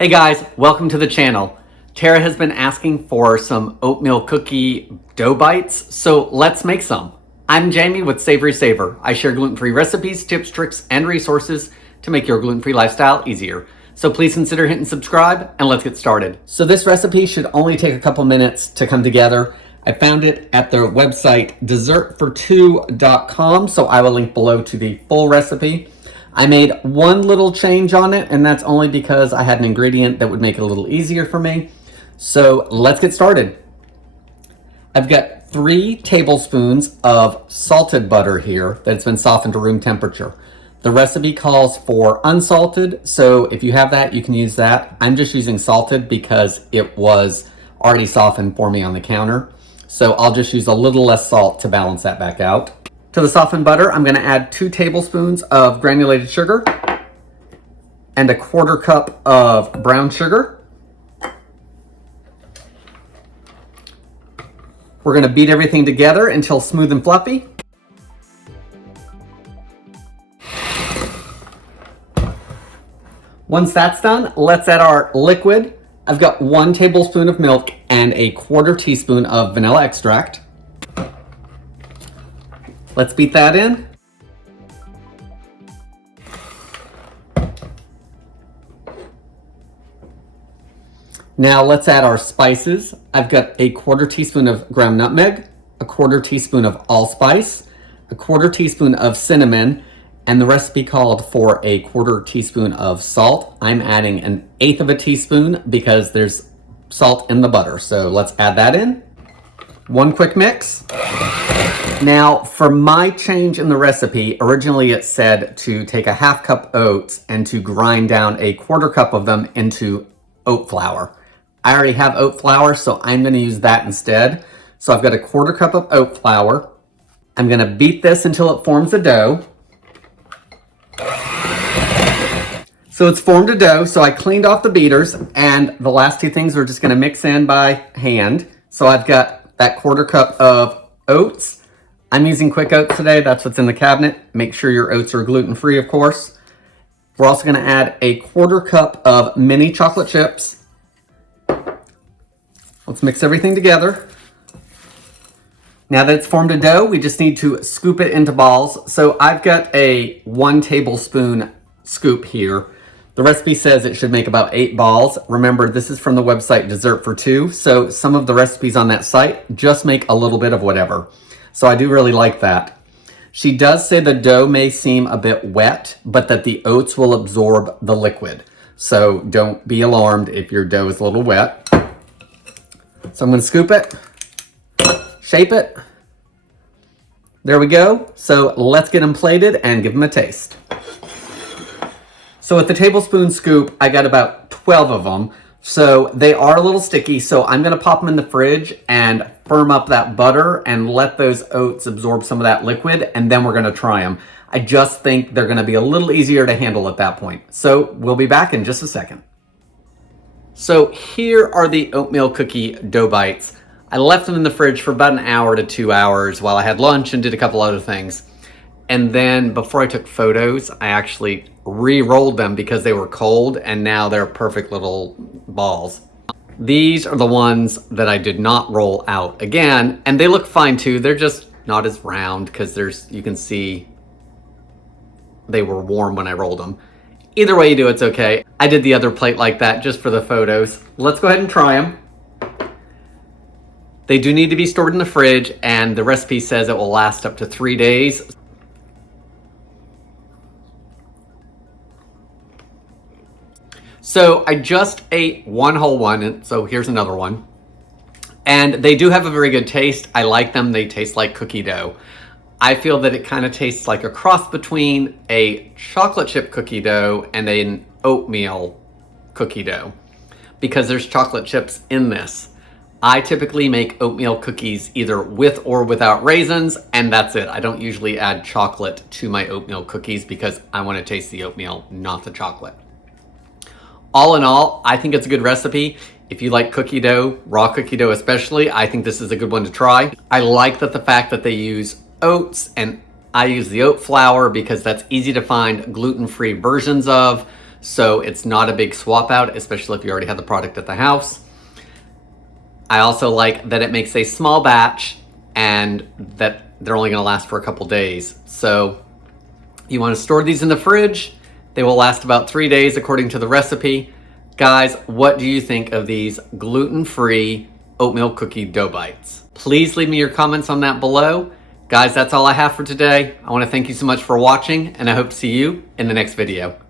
Hey guys, welcome to the channel. Tara has been asking for some oatmeal cookie dough bites, so let's make some. I'm Jamie with SavorySaver. I share gluten-free recipes, tips, tricks, and resources to make your gluten-free lifestyle easier. So please consider hitting subscribe and let's get started. So this recipe should only take a couple minutes to come together. I found it at their website dessertfor2.com, so I will link below to the full recipe. I made one little change on it, and that's only because I had an ingredient that would make it a little easier for me. So let's get started. I've got 3 tablespoons of salted butter here that's been softened to room temperature. The recipe calls for unsalted, so if you have that, you can use that. I'm just using salted because it was already softened for me on the counter. So I'll just use a little less salt to balance that back out. To the softened butter, I'm going to add 2 tablespoons of granulated sugar and a 1/4 cup of brown sugar. We're going to beat everything together until smooth and fluffy. Once that's done, let's add our liquid. I've got 1 tablespoon of milk and a 1/4 teaspoon of vanilla extract. Let's beat that in. Now let's add our spices. I've got a 1/4 teaspoon of ground nutmeg, a 1/4 teaspoon of allspice, a 1/4 teaspoon of cinnamon, and the recipe called for a 1/4 teaspoon of salt. I'm adding 1/8 of a teaspoon because there's salt in the butter. So let's add that in. One quick mix. Now, for my change in the recipe, originally it said to take a 1/2 cup oats and to grind down a 1/4 cup of them into oat flour. I already have oat flour, so I'm going to use that instead. So I've got a 1/4 cup of oat flour. I'm going to beat this until it forms a dough. So it's formed a dough, so I cleaned off the beaters, and the last 2 things we're just going to mix in by hand. So I've got that 1/4 cup of oats. I'm using quick oats today. That's what's in the cabinet. Make sure your oats are gluten-free, of course. We're also going to add a 1/4 cup of mini chocolate chips. Let's mix everything together. Now that it's formed a dough, we just need to scoop it into balls. So I've got a 1 tablespoon scoop here. The recipe says it should make about 8 balls. Remember, this is from the website Dessert for 2. So some of the recipes on that site just make a little bit of whatever. So I do really like that. She does say the dough may seem a bit wet, but that the oats will absorb the liquid. So don't be alarmed if your dough is a little wet. So I'm going to scoop it, shape it. There we go. So let's get them plated and give them a taste. So with the tablespoon scoop, I got about 12 of them. So they are a little sticky, so I'm going to pop them in the fridge and firm up that butter and let those oats absorb some of that liquid, and then we're going to try them. I just think they're going to be a little easier to handle at that point. So we'll be back in just a second. So here are the oatmeal cookie dough bites. I left them in the fridge for about 1 hour to 2 hours while I had lunch and did a couple other things. And then before I took photos, I actually re-rolled them because they were cold, and now they're perfect little balls. These are the ones that I did not roll out again, and they look fine too. They're just not as round because you can see they were warm when I rolled them. Either way you do, it's okay. I did the other plate like that just for the photos. Let's go ahead and try them. They do need to be stored in the fridge, and the recipe says it will last up to 3 days. So I just ate 1 whole one, and so here's another one. And they do have a very good taste. I like them. They taste like cookie dough. I feel that it kind of tastes like a cross between a chocolate chip cookie dough and an oatmeal cookie dough because there's chocolate chips in this. I typically make oatmeal cookies either with or without raisins, and that's it. I don't usually add chocolate to my oatmeal cookies because I want to taste the oatmeal, not the chocolate. All in all, I think it's a good recipe. If you like cookie dough, raw cookie dough especially, I think this is a good one to try. I like that the fact that they use oats, and I use the oat flour because that's easy to find gluten-free versions of. so it's not a big swap out, especially if you already have the product at the house. I also like that it makes a small batch and that they're only gonna last for a couple days. So you wanna store these in the fridge. They will last about 3 days according to the recipe. Guys, what do you think of these gluten-free oatmeal cookie dough bites? Please leave me your comments on that below. Guys, that's all I have for today. I wanna thank you so much for watching, and I hope to see you in the next video.